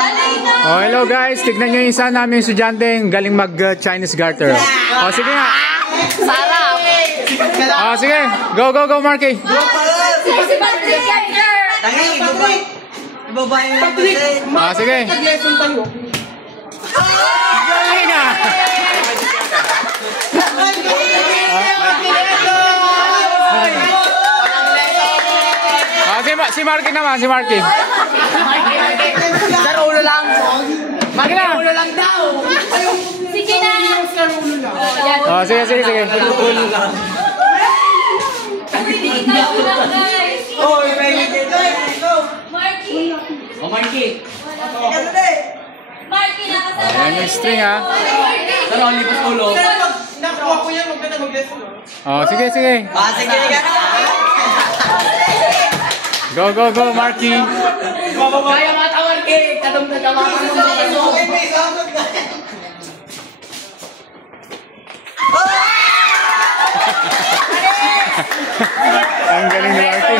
Oh, hello guys. Tignan nyo yung isa namin estudyante galing mag-Chinese garter. Oh, sige nga. Sarap. Oh, sige. Go, go, go, Marky. Ah, sige. Ay na. Si Marky naman, si Marky. Sir, ulo lang. Marky na. Ulo lang daw. Sige na. Oh, sige, sige, sige. Oh, Marky. oh, Marky. Marky, nakasama. Ayan yung string, ha. Sir, only pas ulo. Nakuha ko yan, huwag ka na mag-lesson. Oh, sige, sige. Sige ka. Go, go, go, Marky. Kaya mata, Marky. Katong nagkawa ka naman. Ang galing ni Marky.